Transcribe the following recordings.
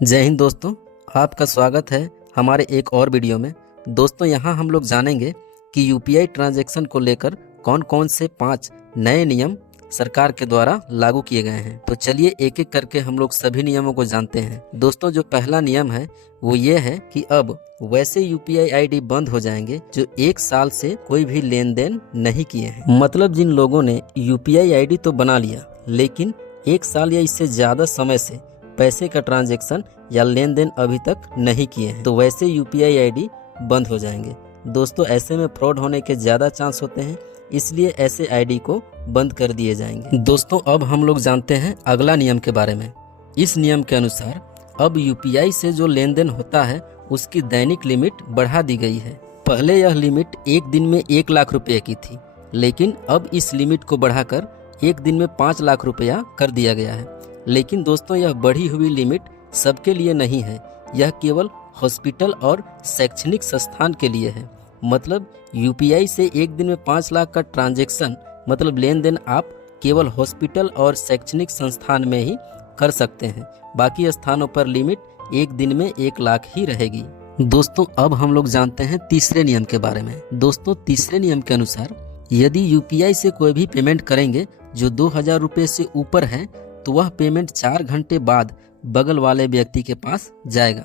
जय हिंद दोस्तों, आपका स्वागत है हमारे एक और वीडियो में। दोस्तों यहाँ हम लोग जानेंगे कि यूपीआई ट्रांजैक्शन को लेकर कौन कौन से 5 नए नियम सरकार के द्वारा लागू किए गए हैं। तो चलिए एक एक करके हम लोग सभी नियमों को जानते हैं। दोस्तों जो पहला नियम है वो ये है कि अब वैसे यूपीआई आईडी बंद हो जाएंगे जो 1 साल से कोई भी लेन देन नहीं किए हैं। मतलब जिन लोगों ने यूपीआई आईडी तो बना लिया लेकिन 1 साल या इससे ज्यादा समय से पैसे का ट्रांजैक्शन या लेन देन अभी तक नहीं किए हैं तो वैसे यूपीआई आईडी बंद हो जाएंगे। दोस्तों ऐसे में फ्रॉड होने के ज्यादा चांस होते हैं, इसलिए ऐसे आईडी को बंद कर दिए जाएंगे। दोस्तों अब हम लोग जानते हैं अगला नियम के बारे में। इस नियम के अनुसार अब यूपीआई से जो लेन देन होता है उसकी दैनिक लिमिट बढ़ा दी गई है। पहले यह लिमिट एक दिन में 1 लाख रुपए की थी, लेकिन अब इस लिमिट को बढ़ाकर एक दिन में 5 लाख रुपया कर दिया गया है। लेकिन दोस्तों यह बढ़ी हुई लिमिट सबके लिए नहीं है, यह केवल हॉस्पिटल और शैक्षणिक संस्थान के लिए है। मतलब यूपीआई से एक दिन में 5 लाख का ट्रांजैक्शन मतलब लेन देन आप केवल हॉस्पिटल और शैक्षणिक संस्थान में ही कर सकते हैं, बाकी स्थानों पर लिमिट एक दिन में 1 लाख ही रहेगी। दोस्तों अब हम लोग जानते हैं तीसरे नियम के बारे में। दोस्तों तीसरे नियम के अनुसार यदि यूपीआई से कोई भी पेमेंट करेंगे जो 2000 रुपये से ऊपर है तो वह पेमेंट 4 घंटे बाद बगल वाले व्यक्ति के पास जाएगा।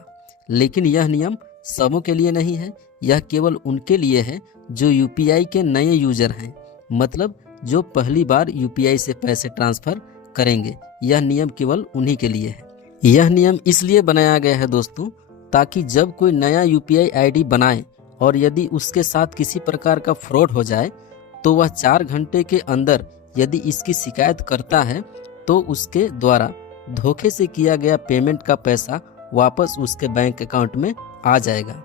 लेकिन यह नियम सबों के लिए नहीं है, यह केवल उनके लिए है जो यूपीआई के नए यूजर हैं, मतलब जो पहली बार यूपीआई से पैसे ट्रांसफर करेंगे। यह नियम केवल उन्हीं के लिए है। यह नियम इसलिए बनाया गया है दोस्तों ताकि जब कोई नया यूपीआई आईडी बनाए और यदि उसके साथ किसी प्रकार का फ्रॉड हो जाए तो वह 4 घंटे के अंदर यदि इसकी शिकायत करता है तो उसके द्वारा धोखे से किया गया पेमेंट का पैसा वापस उसके बैंक अकाउंट में आ जाएगा।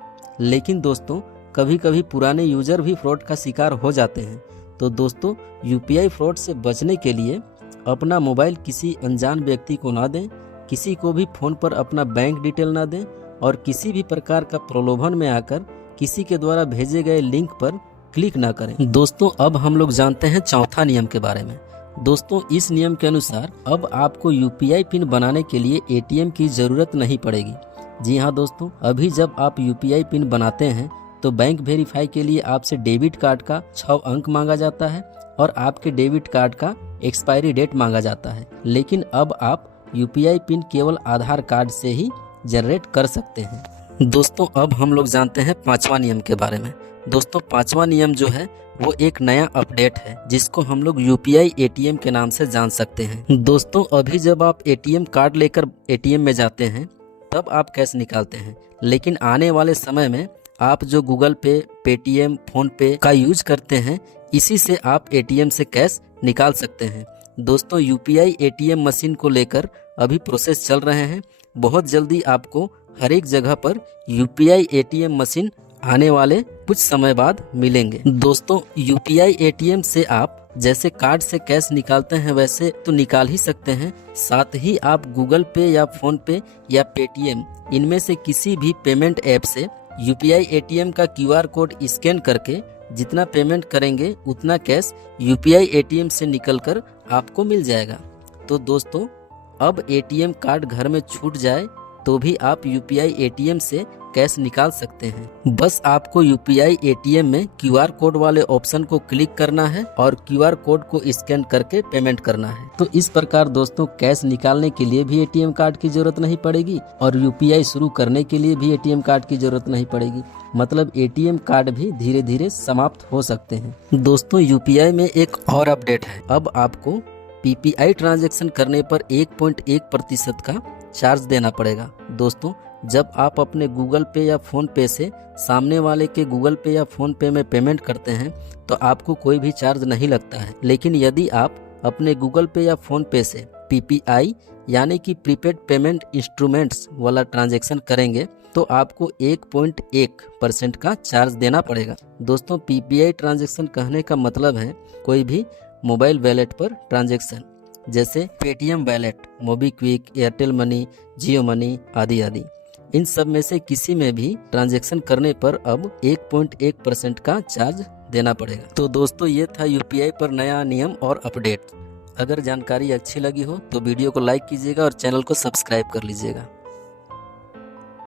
लेकिन दोस्तों कभी कभी पुराने यूजर भी फ्रॉड का शिकार हो जाते हैं। तो दोस्तों यूपीआई फ्रॉड से बचने के लिए अपना मोबाइल किसी अनजान व्यक्ति को ना दें, किसी को भी फोन पर अपना बैंक डिटेल ना दें और किसी भी प्रकार का प्रलोभन में आकर किसी के द्वारा भेजे गए लिंक पर क्लिक ना करें। दोस्तों अब हम लोग जानते हैं चौथा नियम के बारे में। दोस्तों इस नियम के अनुसार अब आपको यूपीआई पिन बनाने के लिए एटीएम की जरूरत नहीं पड़ेगी। जी हाँ दोस्तों, अभी जब आप यूपीआई पिन बनाते हैं तो बैंक वेरीफाई के लिए आपसे डेबिट कार्ड का 6 अंक मांगा जाता है और आपके डेबिट कार्ड का एक्सपायरी डेट मांगा जाता है। लेकिन अब आप यूपीआई पिन केवल आधार कार्ड से ही जनरेट कर सकते हैं। दोस्तों अब हम लोग जानते हैं 5वां नियम के बारे में। दोस्तों 5वां नियम जो है वो एक नया अपडेट है जिसको हम लोग यूपीआई एटीएम के नाम से जान सकते हैं। दोस्तों अभी जब आप एटीएम कार्ड लेकर एटीएम में जाते हैं तब आप कैश निकालते हैं, लेकिन आने वाले समय में आप जो गूगल पे, पेटीएम, फोन पे का यूज करते हैं इसी से आप एटीएम से कैश निकाल सकते हैं। दोस्तों यूपीआई एटीएम मशीन को लेकर अभी प्रोसेस चल रहे हैं। बहुत जल्दी आपको हर एक जगह पर यूपीआई एटीएम मशीन आने वाले कुछ समय बाद मिलेंगे। दोस्तों यूपीआई एटीएम से आप जैसे कार्ड से कैश निकालते हैं वैसे तो निकाल ही सकते हैं, साथ ही आप गूगल पे या फोन पे या पेटीएम इनमें से किसी भी पेमेंट ऐप से यूपीआई एटीएम का क्यूआर कोड स्कैन करके जितना पेमेंट करेंगे उतना कैश यूपीआई एटीएम से निकलकर आपको मिल जाएगा। तो दोस्तों अब एटीएम कार्ड घर में छूट जाए तो भी आप यूपीआई एटीएम से कैश निकाल सकते हैं। बस आपको यूपीआई एटीएम में क्यूआर कोड वाले ऑप्शन को क्लिक करना है और क्यूआर कोड को स्कैन करके पेमेंट करना है। तो इस प्रकार दोस्तों कैश निकालने के लिए भी एटीएम कार्ड की जरूरत नहीं पड़ेगी और यूपीआई शुरू करने के लिए भी एटीएम कार्ड की जरूरत नहीं पड़ेगी। मतलब एटीएम कार्ड भी धीरे धीरे समाप्त हो सकते हैं। दोस्तों यूपीआई में एक और अपडेट है, अब आपको पीपीआई ट्रांजैक्शन करने पर 1.1% का चार्ज देना पड़ेगा। दोस्तों जब आप अपने गूगल पे या फोन पे से सामने वाले के गूगल पे या फोन पे में पेमेंट करते हैं तो आपको कोई भी चार्ज नहीं लगता है। लेकिन यदि आप अपने गूगल पे या फोन पे से पीपीआई यानी कि प्रीपेड पेमेंट इंस्ट्रूमेंट्स वाला ट्रांजैक्शन करेंगे तो आपको 1.1% का चार्ज देना पड़ेगा। दोस्तों पीपीआई ट्रांजैक्शन कहने का मतलब है कोई भी मोबाइल वॉलेट पर ट्रांजैक्शन, जैसे Paytm wallet, MobiKwik, Airtel money, Jio money आदि आदि। इन सब में से किसी में भी ट्रांजैक्शन करने पर अब 1.1% का चार्ज देना पड़ेगा। तो दोस्तों ये था यूपीआई पर नया नियम और अपडेट। अगर जानकारी अच्छी लगी हो तो वीडियो को लाइक कीजिएगा और चैनल को सब्सक्राइब कर लीजिएगा।